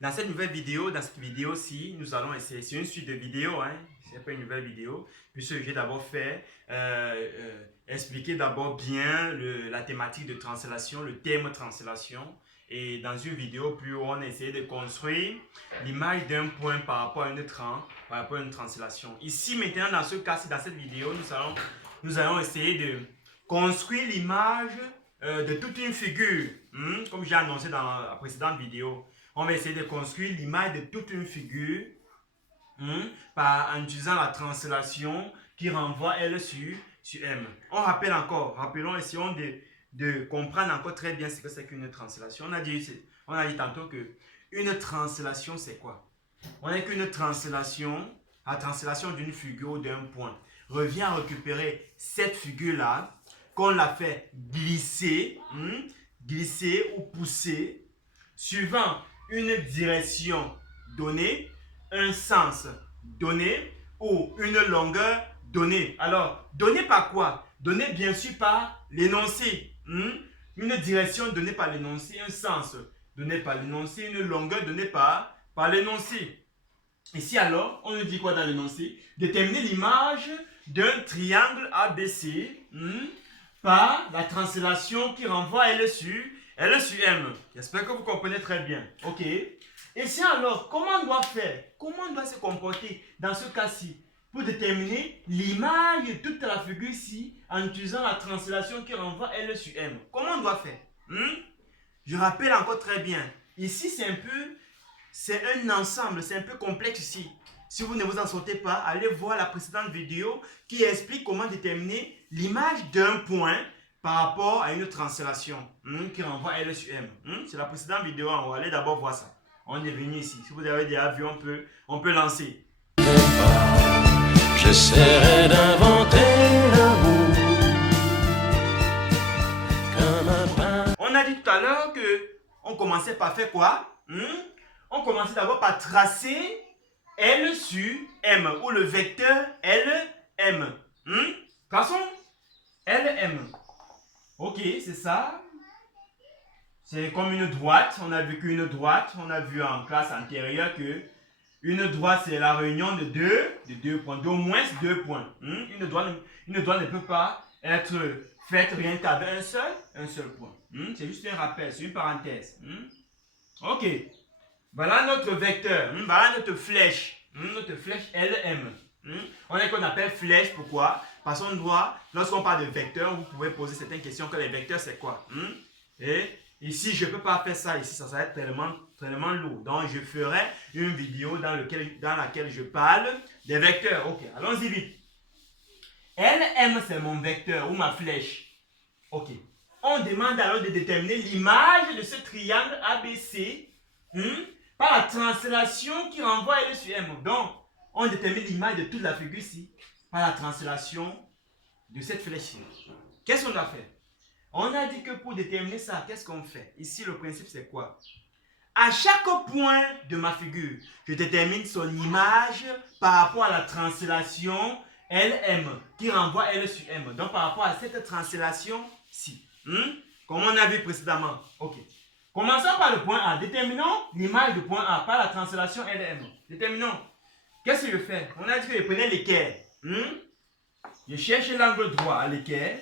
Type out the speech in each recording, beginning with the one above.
dans cette vidéo-ci, nous allons essayer, c'est une suite de vidéos, hein, c'est pas une nouvelle vidéo, puisque j'ai d'abord fait expliquer d'abord bien la thématique de translation, le thème translation. Et dans une vidéo plus haut, on a essayé de construire l'image d'un point par rapport à par rapport à une translation. Ici, maintenant, dans ce cas-ci, dans cette vidéo, nous allons essayer de construire l'image de toute une figure. Comme j'ai annoncé dans la précédente vidéo, on va essayer de construire l'image de toute une figure en utilisant la translation qui renvoie L sur M. On rappelle encore, essayons de comprendre encore très bien ce que c'est qu'une translation. On a dit tantôt que une translation, c'est quoi? On a qu'une translation, la translation d'une figure ou d'un point, revient à récupérer cette figure-là, qu'on l'a fait glisser ou pousser, suivant une direction donnée, un sens donné ou une longueur donnée. Alors, donné par quoi? Donné bien sûr par l'énoncé. Une direction donnée par l'énoncé, un sens donné par l'énoncé, une longueur donnée par l'énoncé. Ici alors, on nous dit quoi dans l'énoncé? Déterminer l'image d'un triangle ABC par la translation qui renvoie à L sur M. J'espère que vous comprenez très bien. Ok. Ici alors, comment on doit faire? Comment on doit se comporter dans ce cas-ci pour déterminer l'image de toute la figure ici en utilisant la translation qui renvoie L sur M? Comment on doit faire? Je rappelle encore très bien. Ici, c'est un ensemble, c'est un peu complexe ici. Si vous ne vous en sortez pas, allez voir la précédente vidéo qui explique comment déterminer l'image d'un point par rapport à une translation qui renvoie L sur M. C'est la précédente vidéo, on va aller d'abord voir ça. On est venu ici. Si vous avez déjà vu, on peut lancer. J'essaierai d'inventer l'amour comme un pain. On a dit tout à l'heure que on commençait par faire quoi? On commençait d'abord par tracer L sur M ou le vecteur LM. Traçons LM. Ok, c'est ça. C'est comme une droite. On a vu qu'une droite, on a vu en classe antérieure que une droite, c'est la réunion de deux points, d'au moins deux points. Une droite ne peut pas être faite rien qu'avec un seul point. C'est juste un rappel, c'est une parenthèse. Ok. Voilà notre vecteur. Voilà notre flèche. Notre flèche LM. On a qu'on appelle flèche, pourquoi? Parce qu'on doit, lorsqu'on parle de vecteur, vous pouvez poser certaines questions que les vecteurs, c'est quoi? Et ici, je ne peux pas faire ça. Ici, ça va être tellement lourd. Donc, je ferai une vidéo dans laquelle je parle des vecteurs. Ok, allons-y vite. LM, c'est mon vecteur ou ma flèche. Ok. On demande alors de déterminer l'image de ce triangle ABC par la translation qui renvoie L sur M. Donc, on détermine l'image de toute la figure ici par la translation de cette flèche-ci. Qu'est-ce qu'on doit faire? On a dit que pour déterminer ça, qu'est-ce qu'on fait? Ici, le principe, c'est quoi? À chaque point de ma figure, je détermine son image par rapport à la translation LM qui renvoie L sur M. Donc, par rapport à cette translation-ci. Comme on a vu précédemment. Ok. Commençons par le point A. Déterminons l'image du point A par la translation LM. Déterminons. Qu'est-ce que je fais? On a dit que je prenais l'équerre. Je cherche l'angle droit à l'équerre.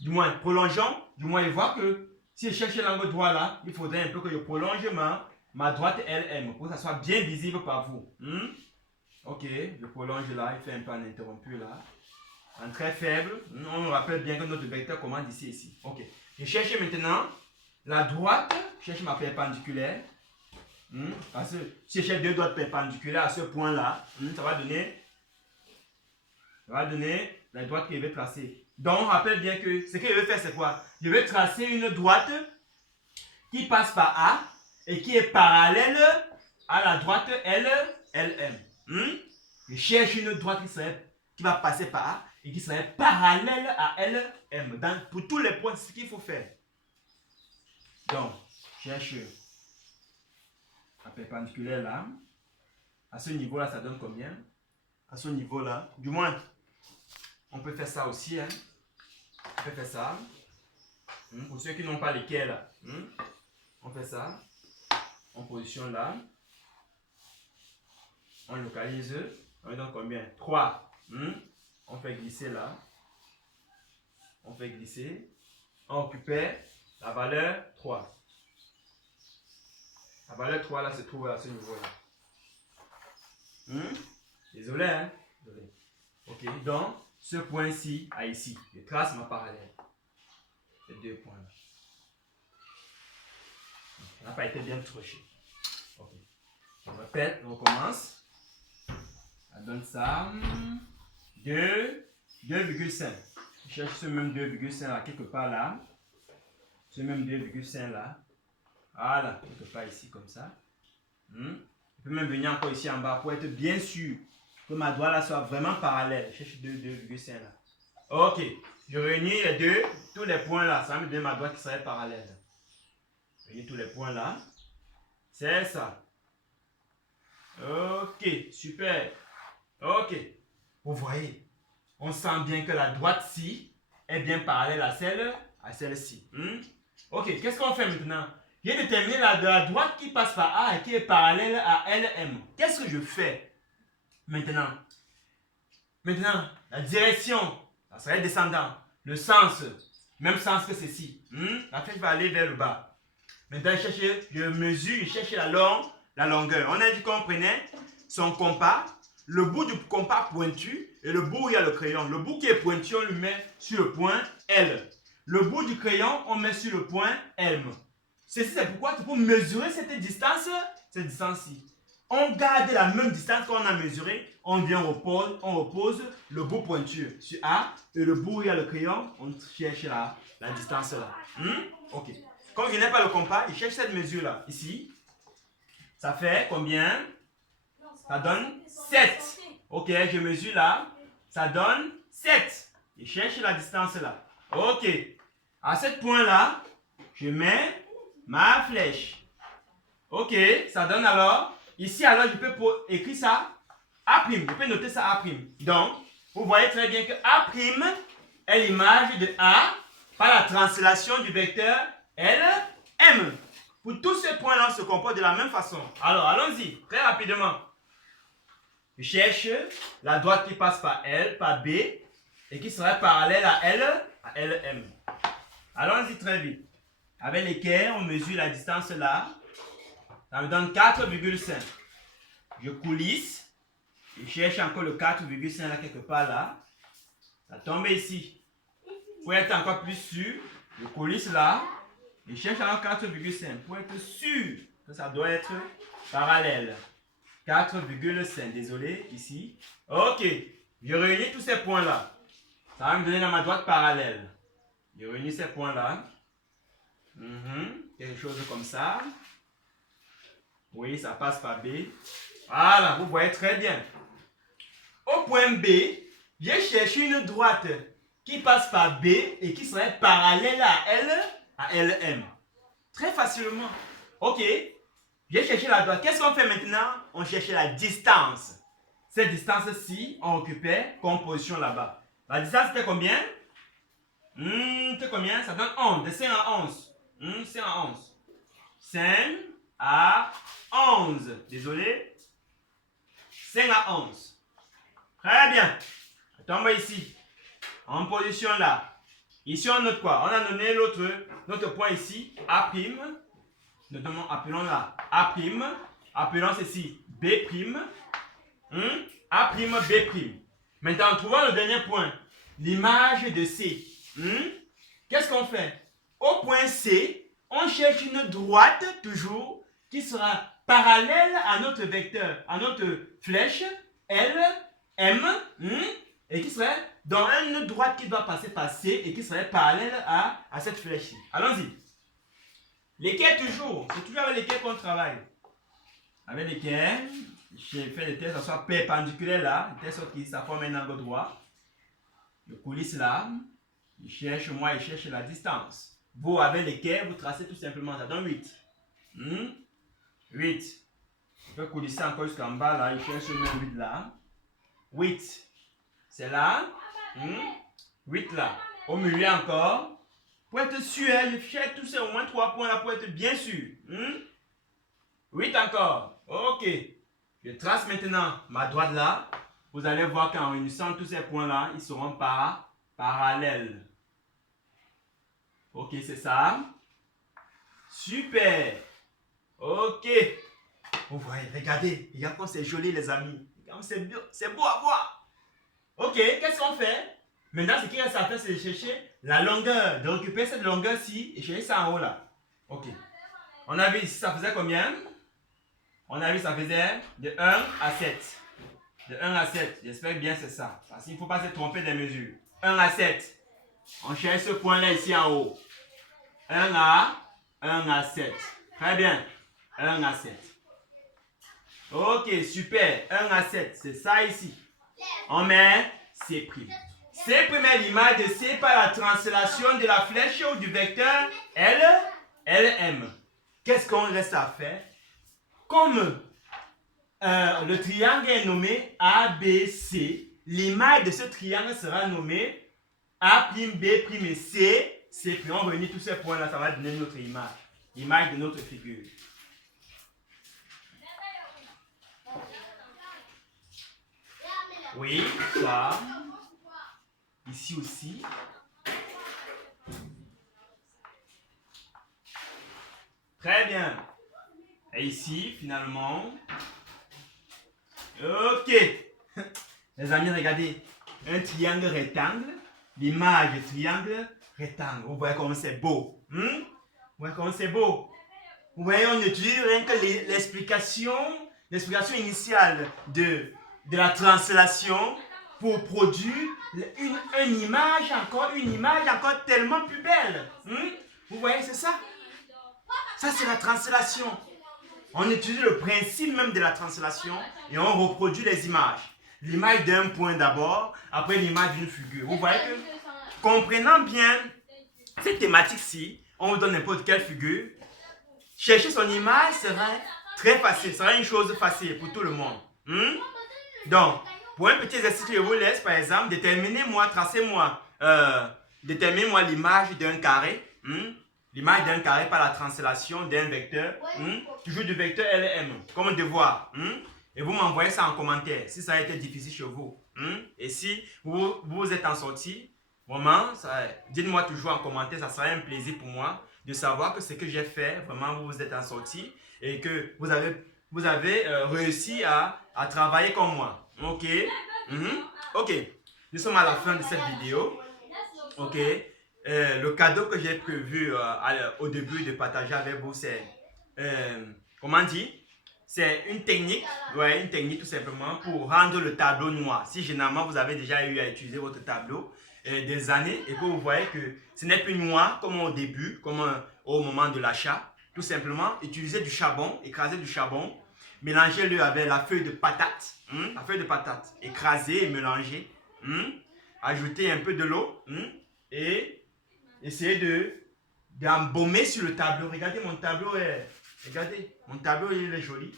Du moins, prolongeons. Du moins, je vois que si je cherche l'angle droit là, il faudrait un peu que je prolonge ma droite LM pour que ça soit bien visible par vous. Ok, je prolonge là, il fait un peu en interrompu là. En très faible. On rappelle bien que notre vecteur commence d'ici ici. Ok. Je cherche maintenant la droite, je cherche ma perpendiculaire. Parce que si je cherche deux droites perpendiculaires à ce point là, ça va donner la droite que je vais tracer. Donc, on rappelle bien que ce que je vais faire, c'est quoi? Je vais tracer une droite qui passe par A et qui est parallèle à la droite LM. Je cherche une droite qui va passer par A et qui serait parallèle à LM. Pour tous les points, c'est ce qu'il faut faire. Donc, je cherche la perpendiculaire là. À ce niveau-là, ça donne combien? À ce niveau-là, du moins, on peut faire ça aussi. On peut faire ça. Pour ceux qui n'ont pas l'équerre là. On fait ça. On positionne là. On localise. On donne combien? 3. On fait glisser là. On fait glisser. On récupère la valeur 3. La valeur 3 là se trouve à ce niveau-là. Désolé, hein? Désolé. Ok, donc ce point-ci à ici. Je trace ma parallèle. Ces deux points là. Ça n'a pas été bien trouché. Ok. On répète, on recommence. Ça donne ça. 2,5. Je cherche ce même 2,5 là, quelque part là. Ce même 2,5 là. Voilà, quelque part ici, comme ça. Je peux même venir encore ici en bas pour être bien sûr que ma droite là soit vraiment parallèle. Je cherche 2,5 là. Ok, je réunis les deux, tous les points là. Ça va me donner ma droite qui serait parallèle. Je réunis tous les points là. C'est ça. Ok, super. Ok. Vous voyez, on sent bien que la droite-ci est bien parallèle à celle-ci. Ok, qu'est-ce qu'on fait maintenant? J'ai déterminé la droite qui passe par A et qui est parallèle à LM. Qu'est-ce que je fais maintenant? Maintenant, la direction, ça serait descendant. Le sens, même sens que ceci. La flèche va aller vers le bas. Maintenant, je mesure, je cherche la longueur. On a dit qu'on prenait son compas, le bout du compas pointu et le bout où il y a le crayon. Le bout qui est pointu, on le met sur le point L. Le bout du crayon, on met sur le point M. Ceci, c'est pourquoi pour mesurer cette distance-ci. On garde la même distance qu'on a mesurée. On vient, on repose le bout pointu sur A et le bout où il y a le crayon, on cherche la distance là. Ok. Comme je n'ai pas le compas, je cherche cette mesure-là. Ici, ça fait combien? Ça donne 7. Ok, je mesure là. Ça donne 7. Je cherche la distance là. Ok. À ce point-là, je mets ma flèche. Ok, ça donne alors. Ici, alors, je peux écrire ça A'. Je peux noter ça A'. Donc, vous voyez très bien que A' est l'image de A par la translation du vecteur LM. Pour tous ces points-là, on se comporte de la même façon. Alors, allons-y, très rapidement. Je cherche la droite qui passe par L, par B, et qui serait parallèle à LM. Allons-y très vite. Avec l'équerre, on mesure la distance là. Ça me donne 4,5. Je coulisse. Je cherche encore le 4,5 là, quelque part là. Ça tombe ici. Pour être encore plus sûr, je coulisse là. Je cherche alors 4,5 pour être sûr que ça doit être parallèle. 4,5. Désolé, ici. Ok. Je réunis tous ces points là. Ça va me donner dans ma droite parallèle. Je réunis ces points là. Quelque chose comme ça. Oui, ça passe par B. Voilà, vous voyez très bien. Au point B, j'ai cherché une droite qui passe par B et qui serait parallèle à LM. Très facilement. Ok. J'ai cherché la droite. Qu'est-ce qu'on fait maintenant? On cherche la distance. Cette distance-ci, on récupère comme position là-bas. La distance, c'était combien? C'est combien? Ça donne 11. De 5 à 11. 5 à 11. 5 à 11. Désolé. 5 à 11. Très bien. On tombe ici. En position là. Ici, on note quoi? On a donné notre point ici. A'. Notamment, appelons là A'. Appelons ceci B'. A', B'. Maintenant, en trouvant le dernier point, l'image de C. Qu'est-ce qu'on fait? Au point C, on cherche une droite toujours qui sera parallèle à notre vecteur, à notre flèche L, M, et qui serait dans une droite qui doit passer par C et qui serait parallèle à cette flèche-ci. Allons-y. L'équerre toujours, c'est toujours avec l'équerre qu'on travaille. Avec l'équerre, j'ai fait de telle sorte que ça soit perpendiculaire là, de telle sorte que ça forme un angle droit. Je coulisse là, je cherche la distance. Vous, avec l'équerre, vous tracez tout simplement, ça donne 8. 8. Je peux coulisser encore jusqu'en bas là, je cherche le même 8 là. 8. C'est là. 8 là. Au milieu encore. Pour être sûr, je cherche tous ces au moins 3 points là pour être bien sûr. 8 encore. Ok. Je trace maintenant ma droite là. Vous allez voir qu'en réunissant tous ces points-là, ils seront parallèles. Ok, c'est ça. Super. Ok. Vous voyez, regardez comme c'est joli les amis. C'est beau à voir. Ok, qu'est-ce qu'on fait? Maintenant, ce qu'il reste à faire, c'est de chercher la longueur, de récupérer cette longueur-ci et chercher ça en haut là. Ok. On a vu ici, ça faisait combien? On a vu, ça faisait de 1 à 7. De 1 à 7. J'espère bien c'est ça. Parce qu'il ne faut pas se tromper des mesures. 1 à 7. On cherche ce point-là ici en haut. 1 à 7. Très bien. 1 à 7. Ok, super. 1 à 7. C'est ça ici. On met C'. C' est l'image de C par la translation de la flèche ou du vecteur LM. Qu'est-ce qu'on reste à faire? Comme le triangle est nommé ABC, l'image de ce triangle sera nommée A', B' et C'. Puis on réunit tous ces points-là, ça va donner notre image. L'image de notre figure. Oui, ça. Ici aussi. Très bien. Et ici, finalement. Ok. Les amis, regardez. Un triangle rectangle. L'image du triangle rectangle. Vous voyez comment c'est beau. Vous voyez comment c'est beau. Vous voyez, on utilise rien que l'explication initiale de la translation pour produire une image encore tellement plus belle. Vous voyez, c'est ça. Ça, c'est la translation. On utilise le principe même de la translation et on reproduit les images. L'image d'un point d'abord, après l'image d'une figure. Vous voyez que, comprenant bien cette thématique-ci, on vous donne n'importe quelle figure. Chercher son image sera très facile, sera une chose facile pour tout le monde. Donc, pour un petit exercice que je vous laisse, par exemple, déterminez-moi l'image d'un carré. L'image d'un carré par la translation d'un vecteur, toujours du vecteur LM, comme devoir. Et vous m'envoyez ça en commentaire si ça a été difficile chez vous. Et si vous êtes en sortie, vraiment, dites-moi toujours en commentaire, ça sera un plaisir pour moi de savoir que ce que j'ai fait, vraiment, vous êtes en sortie et que vous avez réussi à travailler comme moi. Ok? Ok. Nous sommes à la fin de cette vidéo. Ok? Le cadeau que j'ai prévu au début de partager avec vous, c'est, comment dire, c'est une technique tout simplement pour rendre le tableau noir. Si généralement vous avez déjà eu à utiliser votre tableau des années et que vous voyez que ce n'est plus noir comme au début, comme au moment de l'achat, tout simplement utilisez du charbon, écrasez du charbon, mélangez-le avec la feuille de patate, écrasez et mélangez, ajoutez un peu de l'eau et essayez d'embaumer sur le tableau. Regardez mon tableau, il est joli.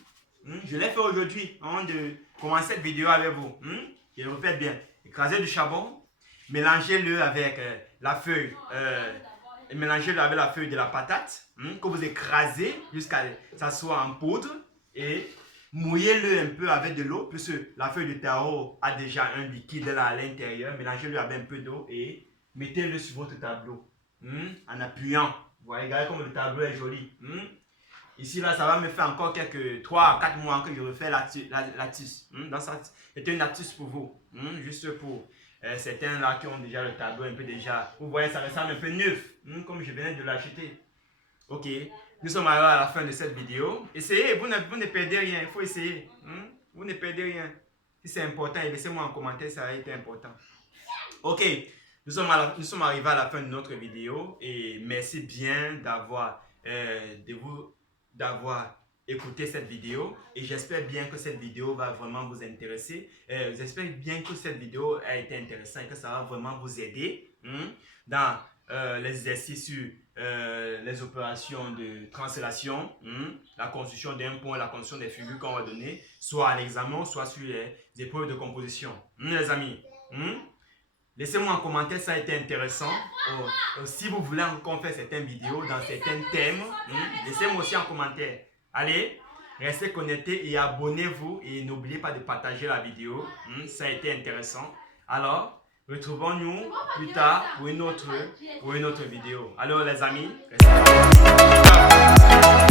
Je l'ai fait aujourd'hui avant de commencer cette vidéo avec vous. Je le répète bien. Écrasez du charbon, mélangez-le avec la feuille, de la patate que vous écrasez jusqu'à ce que ça soit en poudre et mouillez-le un peu avec de l'eau puisque la feuille de tarot a déjà un liquide là à l'intérieur. Mélangez-le avec un peu d'eau et mettez-le sur votre tableau en appuyant. Vous voyez, regardez comme le tableau est joli. Ici, là, ça va me faire encore quelques 3 à 4 mois que je refais l'astuce. C'était une astuce pour vous. Juste pour certains là qui ont déjà le tableau un peu déjà. Vous voyez, ça ressemble un peu neuf. Comme je venais de l'acheter. Ok. Nous sommes arrivés à la fin de cette vidéo. Essayez, vous ne perdez rien. Il faut essayer. Vous ne perdez rien. Si c'est important, laissez-moi en commentaire, ça a été important. Ok. Nous sommes arrivés à la fin de notre vidéo. Et merci bien d'avoir écouté cette vidéo et j'espère bien que cette vidéo va vraiment vous intéresser. J'espère bien que cette vidéo a été intéressante et que ça va vraiment vous aider dans les exercices sur les opérations de translation, la construction d'un point, la construction des figures qu'on va donner, soit à l'examen, soit sur les épreuves de composition. Les amis, laissez-moi en commentaire, ça a été intéressant. Si vous voulez qu'on fasse certaines vidéos dans certains thèmes, laissez-moi aussi en commentaire. Allez, Restez connectés et abonnez-vous. Et n'oubliez pas de partager la vidéo. Ça a été intéressant. Alors, retrouvons-nous plus tard pour une autre vidéo. Alors les amis, restez connectés.